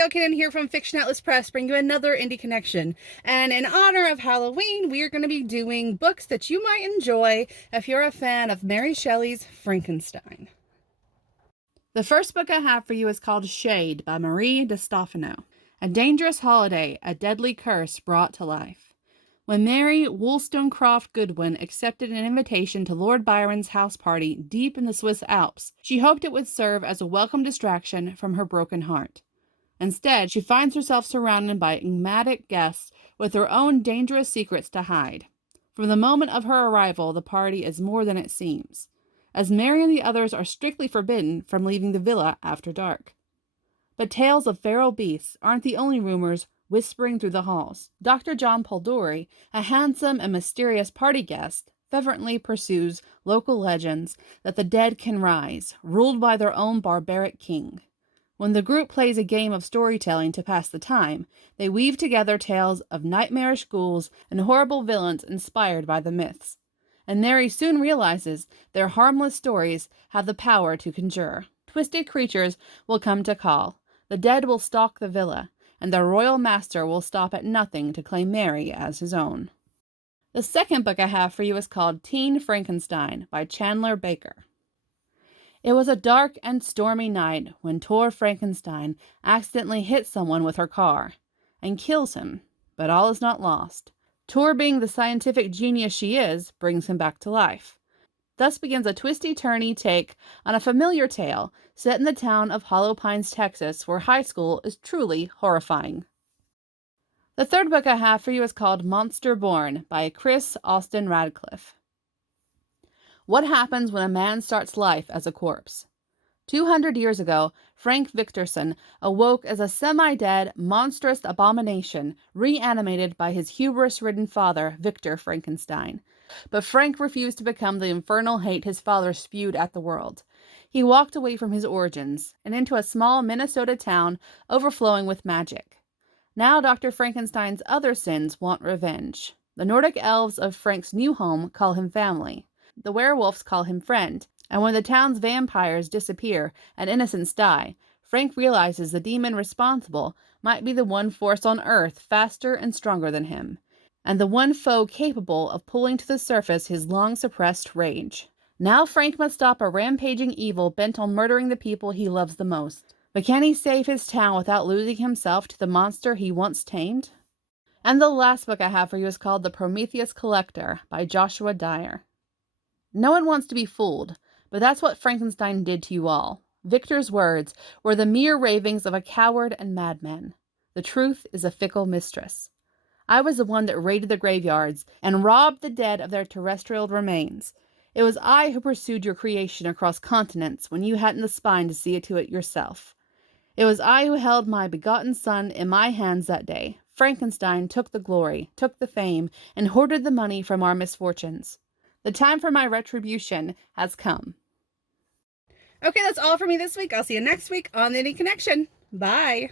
Theo Kinnan here from Fiction Atlas Press, bringing you another Indie Connection. And in honor of Halloween, we are going to be doing books that you might enjoy if you're a fan of Mary Shelley's Frankenstein. The first book I have for you is called Shade by Marie de Stefano. A dangerous holiday, a deadly curse brought to life. When Mary Wollstonecraft Goodwin accepted an invitation to Lord Byron's house party deep in the Swiss Alps, she hoped it would serve as a welcome distraction from her broken heart. Instead, she finds herself surrounded by enigmatic guests with their own dangerous secrets to hide. From the moment of her arrival, the party is more than it seems, as Mary and the others are strictly forbidden from leaving the villa after dark. But tales of feral beasts aren't the only rumors whispering through the halls. Dr. John Polidori, a handsome and mysterious party guest, fervently pursues local legends that the dead can rise, ruled by their own barbaric king. When the group plays a game of storytelling to pass the time, they weave together tales of nightmarish ghouls and horrible villains inspired by the myths. And Mary soon realizes their harmless stories have the power to conjure. Twisted creatures will come to call, the dead will stalk the villa, and the royal master will stop at nothing to claim Mary as his own. The second book I have for you is called Teen Frankenstein by Chandler Baker. It was a dark and stormy night when Tor Frankenstein accidentally hits someone with her car and kills him, but all is not lost. Tor, being the scientific genius she is, brings him back to life. Thus begins a twisty-turny take on a familiar tale set in the town of Hollow Pines, Texas, where high school is truly horrifying. The third book I have for you is called Monster Born by Chris Austin Radcliffe. What happens when a man starts life as a corpse? 200 years ago, Frank Victorson awoke as a semi-dead, monstrous abomination reanimated by his hubris-ridden father, Victor Frankenstein. But Frank refused to become the infernal hate his father spewed at the world. He walked away from his origins and into a small Minnesota town overflowing with magic. Now Dr. Frankenstein's other sins want revenge. The Nordic elves of Frank's new home call him family. The werewolves call him friend, and when the town's vampires disappear and innocents die, Frank realizes the demon responsible might be the one force on Earth faster and stronger than him, and the one foe capable of pulling to the surface his long-suppressed rage. Now Frank must stop a rampaging evil bent on murdering the people he loves the most. But can he save his town without losing himself to the monster he once tamed? And the last book I have for you is called The Prometheus Collector by Joshua Dyer. No one wants to be fooled, but that's what Frankenstein did to you all. Victor's words were the mere ravings of a coward and madman. The truth is a fickle mistress. I was the one that raided the graveyards and robbed the dead of their terrestrial remains. It was I who pursued your creation across continents when you hadn't the spine to see to it yourself. It was I who held my begotten son in my hands that day. Frankenstein took the glory, took the fame, and hoarded the money from our misfortunes. The time for my retribution has come. Okay, that's all for me this week. I'll see you next week on the Indie Connection. Bye.